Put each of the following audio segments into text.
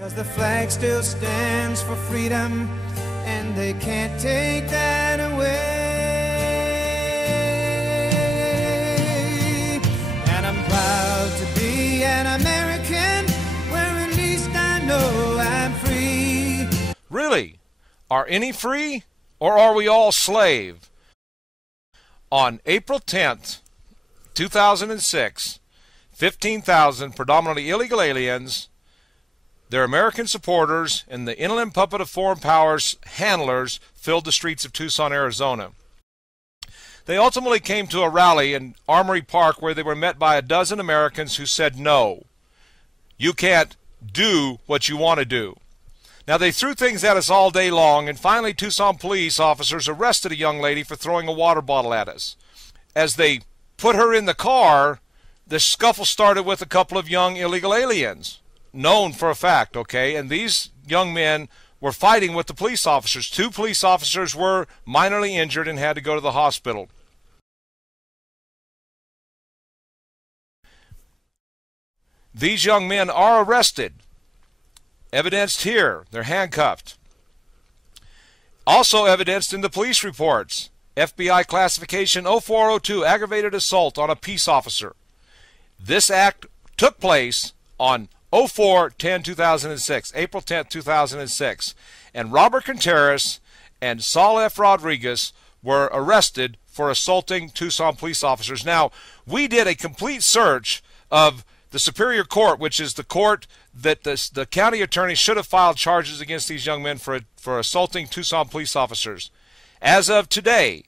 'Cause the flag still stands for freedom, and they can't take that away. And I'm proud to be an American, where at least I know I'm free. Really? Are any free, or are we all slave? On April 10th, 2006, 15,000 predominantly illegal aliens, their American supporters, and the inland puppet of foreign powers handlers filled the streets of Tucson, Arizona. They ultimately came to a rally in Armory Park where they were met by a dozen Americans who said, no, you can't do what you want to do. Now, they threw things at us all day long, and finally Tucson police officers arrested a young lady for throwing a water bottle at us. As they put her in the car, the scuffle started with a couple of young illegal aliens, known for a fact, okay? And these young men were fighting with the police officers. 2 police officers were minorly injured and had to go to the hospital. These young men are arrested. Evidenced here. They're handcuffed. Also evidenced in the police reports. FBI classification 0402, aggravated assault on a peace officer. This act took place on 04/10/2006, April 10th, 2006. And Robert Contreras and Saul F. Rodriguez were arrested for assaulting Tucson police officers. Now, we did a complete search of the Superior Court, which is the court that the county attorney should have filed charges against these young men for assaulting Tucson police officers. As of today,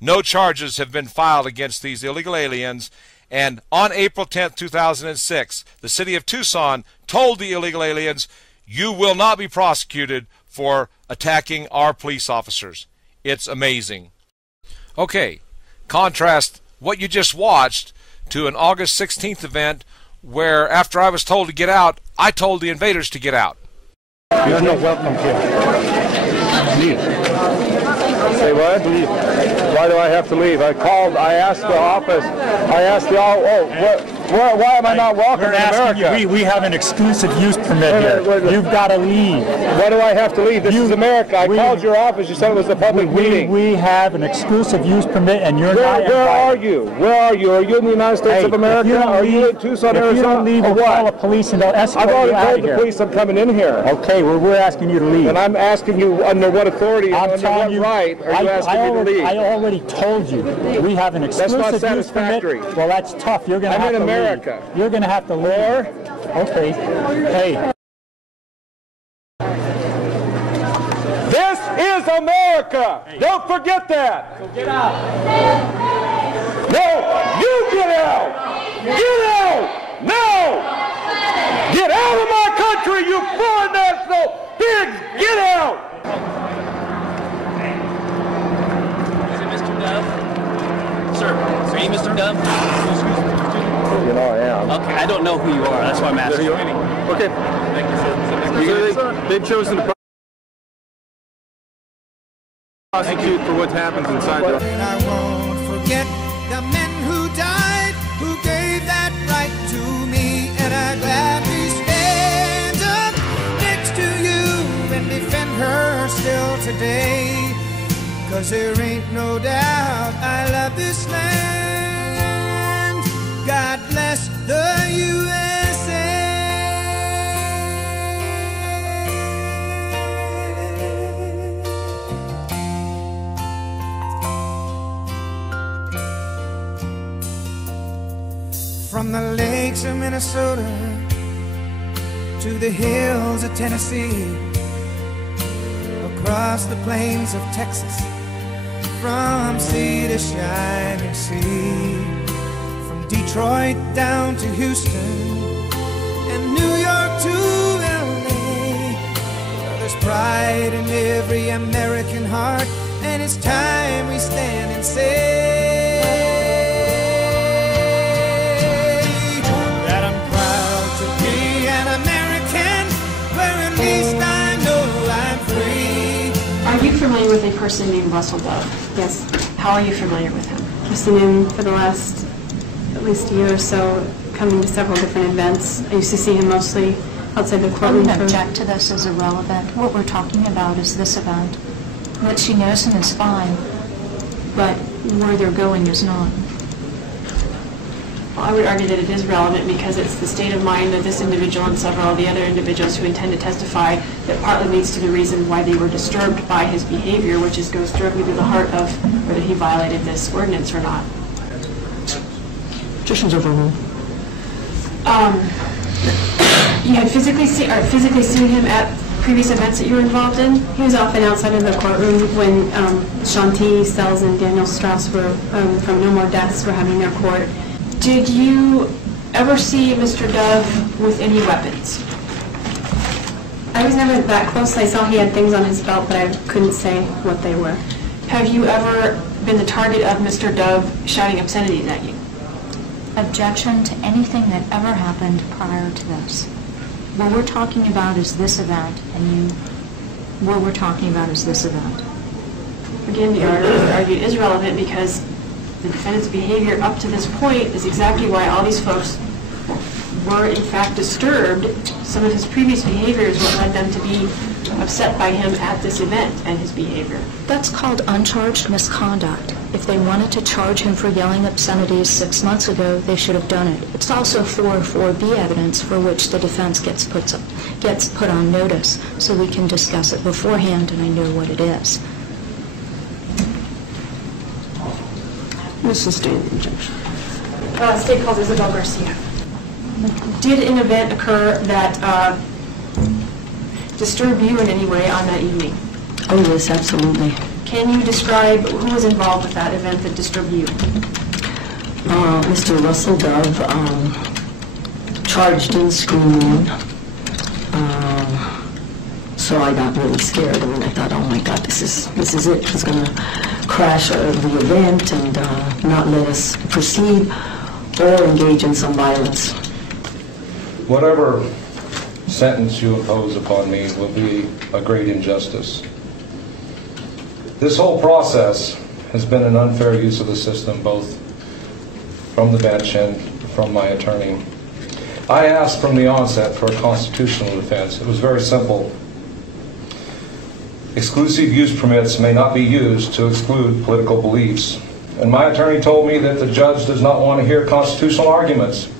no charges have been filed against these illegal aliens. And on April 10th, 2006, the city of Tucson told the illegal aliens, you will not be prosecuted for attacking our police officers. It's amazing. Okay, contrast what you just watched to an August 16th event where after I was told to get out, I told the invaders to get out. You're not welcome here. Leave. Say what? Leave. Why do I have to leave? I asked the office, why am I not welcome in America? We have an exclusive use permit here. You've got to leave. Why do I have to leave? This is America. I called your office. You said it was a public meeting. We have an exclusive use permit, and you're not invited. Where are you? Where are you? Are you in the United States of America? Are you in Tucson, Arizona? If you don't leave, we'll call the police and they'll escort you out of here. I've already told the police I'm coming in here. Okay, well, we're asking you to leave. And I'm asking you under what authority, under what right are you asking me to leave? I already told you. We have an exclusive use permit. That's not satisfactory. Well, that's tough. You're going to have to leave. I'm in America. You're going to have to leave. Okay. Hey. This is America. Hey. Don't forget that. So get out. No, you get out. Get out. No. Get out of my country, you foreign national pigs. Get out. Is it Mr. Dove? Sir, are you Mr. Dove? You know I am. Okay, I don't know who you are. That's why I'm asking. Okay. Thank you, sir. They've chosen to prosecute for what happens inside the... And I won't forget the men who died, who gave that right to me, and I gladly stand up next to you and defend her still today. 'Cause there ain't no doubt I love this land. God bless the USA. From the lakes of Minnesota to the hills of Tennessee, across the plains of Texas, from sea to shining sea, from Detroit down to Houston and New York to LA. There's pride in every American heart, and it's time we stand and say that I'm proud to be an American, where at least I know I'm free. Are you familiar with a person named Russell Dove? Yes. How are you familiar with him? I've seen him for the last at least year or so, coming to several different events. I used to see him mostly outside the I courtroom. wouldn't object to this as irrelevant. What we're talking about is this event. What she knows him is fine, but where they're going is not. Well, I would argue that it is relevant because it's the state of mind of this individual and several of the other individuals who intend to testify that partly leads to the reason why they were disturbed by his behavior, which goes directly to the heart of whether he violated this ordinance or not. Objection's overruled. You had physically seen him at previous events that you were involved in? He was often outside of the courtroom when Shanti Sells and Daniel Strauss were from No More Deaths were having their court. Did you ever see Mr. Dove with any weapons? I was never that close. I saw he had things on his belt, but I couldn't say what they were. Have you ever been the target of Mr. Dove shouting obscenities at you? Objection to anything that ever happened prior to this. What we're talking about is this event, and what we're talking about is this event. Again, the argument is relevant because the defendant's behavior up to this point is exactly why all these folks were in fact disturbed. Some of his previous behavior is what led them to be upset by him at this event and his behavior. That's called uncharged misconduct. If they wanted to charge him for yelling obscenities 6 months ago, they should have done it. It's also 404B evidence for which the defense gets put on notice, so we can discuss it beforehand and I know what it is. Ms. Sustain the objection. State calls Isabel Garcia. Did an event occur that disturbed you in any way on that evening? Oh, yes, absolutely. Can you describe who was involved with that event that disturbed you? Mr. Russell Dove charged in screaming. So I got really scared. I mean, I thought, oh my God, this is it. He's going to crash the event and not let us proceed or engage in some violence. Whatever sentence you impose upon me will be a great injustice. This whole process has been an unfair use of the system, both from the bench and from my attorney. I asked from the onset for a constitutional defense. It was very simple. Exclusive use permits may not be used to exclude political beliefs. And my attorney told me that the judge does not want to hear constitutional arguments.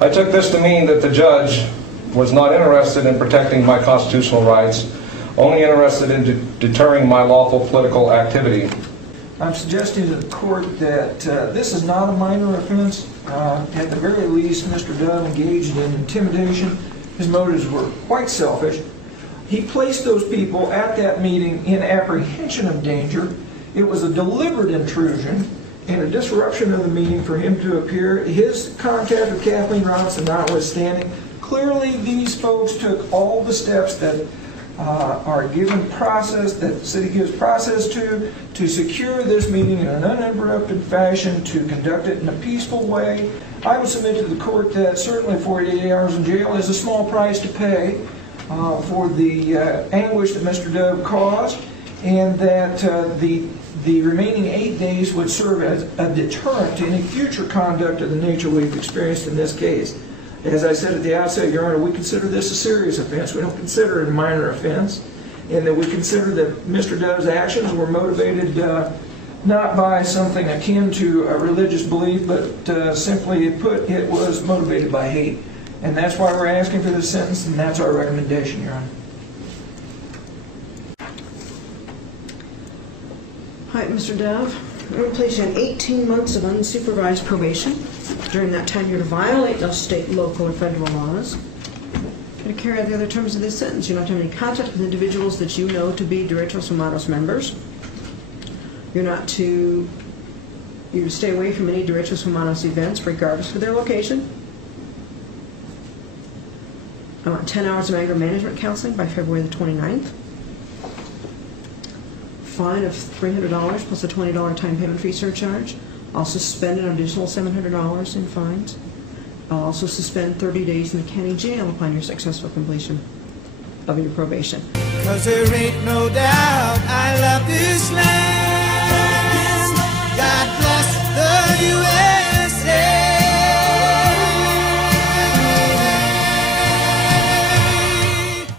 I took this to mean that the judge was not interested in protecting my constitutional rights, only interested in deterring my lawful political activity. I'm suggesting to the court that this is not a minor offense. At the very least, Mr. Dove engaged in intimidation. His motives were quite selfish. He placed those people at that meeting in apprehension of danger. It was a deliberate intrusion and a disruption of the meeting for him to appear. His contact with Kathleen Robinson notwithstanding, clearly these folks took all the steps that are given process, that the city gives process to secure this meeting in an uninterrupted fashion, to conduct it in a peaceful way. I would submit to the court that certainly 48 hours in jail is a small price to pay for the anguish that Mr. Dove caused, and that the remaining 8 days would serve as a deterrent to any future conduct of the nature we've experienced in this case. As I said at the outset, Your Honor, we consider this a serious offense. We don't consider it a minor offense, and that we consider that Mr. Dove's actions were motivated not by something akin to a religious belief, but simply put, it was motivated by hate. And that's why we're asking for this sentence, and that's our recommendation, Your Honor. Hi, Mr. Dove. I'm going to place you on 18 months of unsupervised probation. During that time, you're to violate those state, local, or federal laws. You're to carry out the other terms of this sentence. You're not to have any contact with individuals that you know to be Derechos Humanos members. You're to stay away from any Derechos Humanos events, regardless of their location. I want 10 hours of anger management counseling by February the 29th. Fine of $300 plus a $20 time payment fee surcharge. I'll suspend an additional $700 in fines. I'll also suspend 30 days in the county jail upon your successful completion of your probation. 'Cause there ain't no doubt I love this land. God bless the U.S.